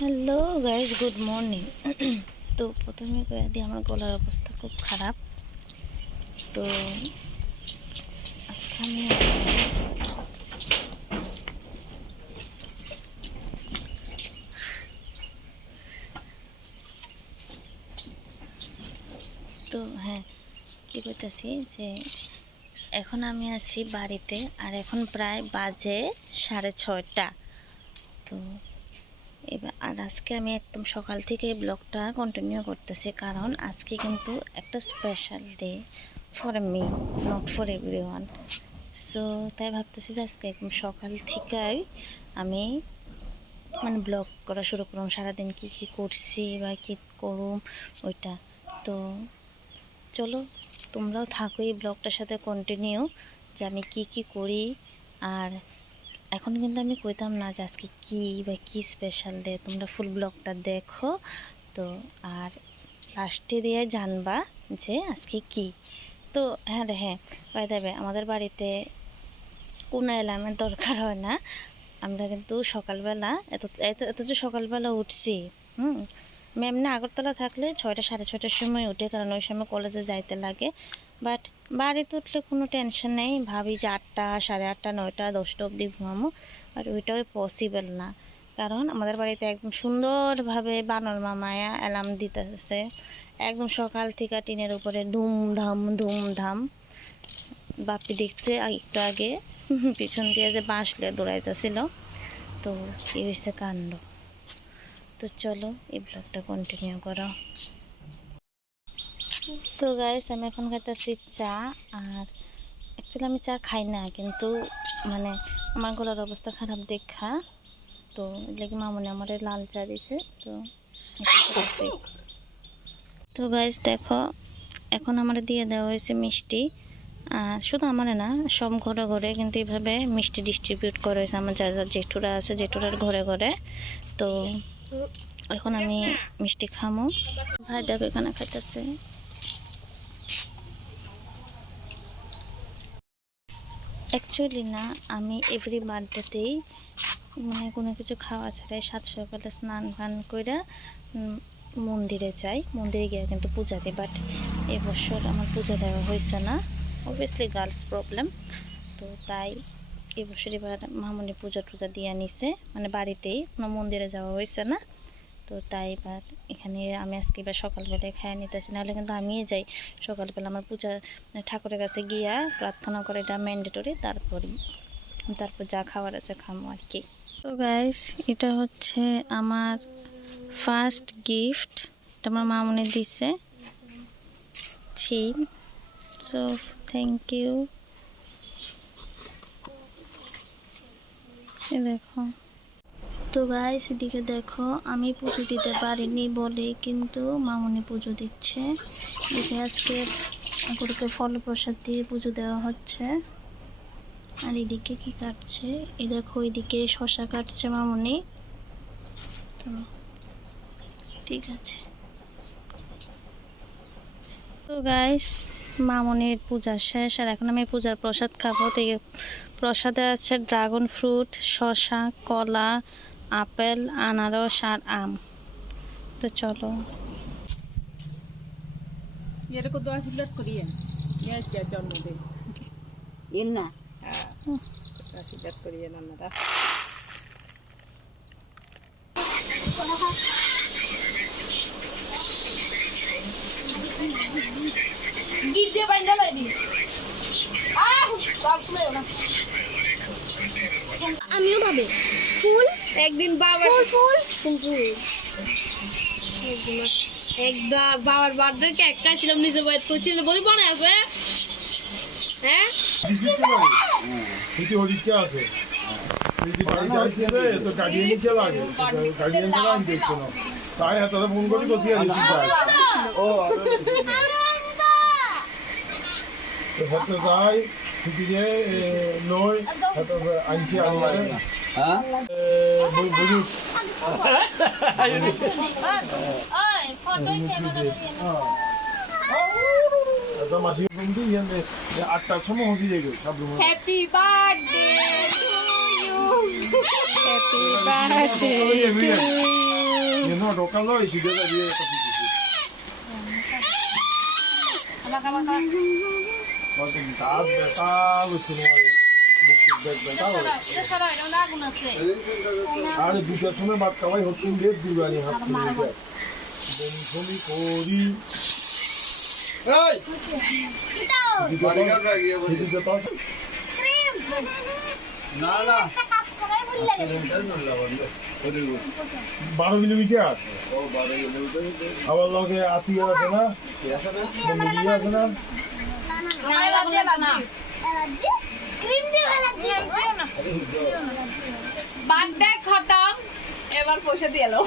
Hello guys, good morning. তো প্রথমে কয়ে দিই আমার গলার অবস্থা খুব খারাপ। তো আজকে আমি হ্যাঁ কী করতেছি যে এখন আমি আছি বাড়িতে, আর এখন প্রায় বাজে 6:30। তো এবার আর আজকে আমি একদম সকাল থেকে এই ব্লগটা কন্টিনিউ করতেছি, কারণ আজকে কিন্তু একটা special day for me, not for everyone. So তাই ভাবতেছি যে আজকে একদম সকাল থেকেই আমি ব্লগ করা শুরু করুম, সারাদিন কী কী করছি বা কী করুম ওইটা। তো চলো তোমরাও থাকো এই ব্লগটার সাথে কন্টিনিউ, যে আমি কি কি করি। আর এখন কিন্তু আমি কইতাম না যে আজকে কী বা কী স্পেশাল ডে, তোমরা ফুল ব্লগটা দেখো। তো আর লাস্টে দিয়ে জানবা যে আজকে কি। তো হ্যাঁ বাই দ্য ওয়ে, আমাদের বাড়িতে কোনো অ্যালার্মের দরকার হয় না। আমরা কিন্তু সকালবেলা এত যে সকালবেলা উঠছি। ম্যাম না আগরতলা থাকলে 6টা 6:30টার সময় উঠে, কারণ ওই সময় কলেজে যাইতে লাগে। বাট বাড়িতে উঠলে কোনো টেনশন নেই, ভাবি যে 8টা 8:30 9টা 10টা অবধি ঘুমামো। বাট ওইটাও পসিবল না, কারণ আমাদের বাড়িতে একদম সুন্দরভাবে বানর মামায়া অ্যালার্ম দিতেছে একদম সকাল থেকে। টিনের উপরে ধুমধাম ধুমধাম। বাপি দেখছে একটু আগে পিছন দিয়ে যে বাঁশলে দৌড়াইতেছিল। তো এই হচ্ছে কাণ্ড। তো চলো এই ব্লগটা কন্টিনিউ করো। তো গাইস, আমি এখন খাইতেছি চা। আর অ্যাকচুয়ালি আমি চা খাই না, কিন্তু আমার গলার অবস্থা খারাপ দেখা, তো এলাকি মামনি আমার লাল চা দিছে। তো গাইস দেখো, এখন আমার দিয়ে দেওয়া হয়েছে মিষ্টি। শুধু আমার না, সব ঘরে ঘরে কিন্তু এইভাবে মিষ্টি ডিস্ট্রিবিউট করা হয়েছে। আমার যা যা জেঠুরা আছে, জেঠুরার ঘরে ঘরে। তো এখন আমি মিষ্টি খামো। ভাই দেখো এখানে খাইতেছে। অ্যাকচুয়ালি না, আমি এভরি বার্থডেতেই কোনো কিছু খাওয়া ছাড়াই সকালে স্নান ফান করে মন্দিরে যাই, মন্দিরে গিয়ে কিন্তু পূজা দিই। বাট এবছর আমার পূজা দেওয়া হয়েছে না, অবভিয়াসলি গার্লস প্রবলেম। তো তাই এবছর এবার মামনি পূজা টুজা দিয়ে নিছে, বাড়িতেই, কোনো মন্দিরে যাওয়া হয়েছে না। তো তাই এবার এখানে আমি আজকে এবার সকালবেলায় খাইয়ে নিতেছি, নাহলে কিন্তু আমিই যাই সকালবেলা আমার পূজা ঠাকুরের কাছে গিয়া প্রার্থনা করে, এটা ম্যান্ডেটরি। তারপর যা খাওয়ার আছে খামো আর কি। তো গাইস, এটা হচ্ছে আমার ফার্স্ট গিফট, এটা আমার মামনি দিছে। So thank you. দেখো তো গাইস, এদিকে দেখো, আমি পুজো দিতে পারিনি বলে কিন্তু মামনি পুজো দিচ্ছে। এদিকে আজকে ঠাকুরকে ফল প্রসাদ দিয়ে পুজো দেওয়া হচ্ছে। আর এদিকে কি কাটছে, এই দেখো, এদিকে শশা কাটছে মামনি। তো ঠিক আছে। তো গাইস, মামনির পূজা শেষ, আর এখন আমি পূজার প্রসাদ খাবো। তো প্রসাদে আছে ড্রাগন ফ্রুট, শশা, কলা, আপেল, আনারস আর আম। তো চলো। এরকম তো আশীর্বাদ করিয়েন জন্মদিন দিন না, আশীর্বাদ করিয়েন আপনারা। আমিও ভাবে ফুল একদিন বাবা ফুল একদম বাবার বার্থডে কেক খাইছিলাম, নিজে বয়স করছিল, বই মনে আছে? হ্যাঁ ফোন করে বসে যাই যে নয় আনছি বুঝুক মাসি 8টার সময় হসি যাই সব। Happy birthday to you, happy birthday to you. আমার ঢোকালো এই সিধে দিয়ে একটা কিছু দাঁত ব্যথা হচ্ছে আরে দুটার সময় ভাত খাওয়াই হচ্ছে দুবারি হাত বমি করি না না 12 কিলোমিটার আবার লগে আত্মীয় আছে না বন্ধু আছে না বার্থডে খতম এবার পয়সা দিয়ে এলো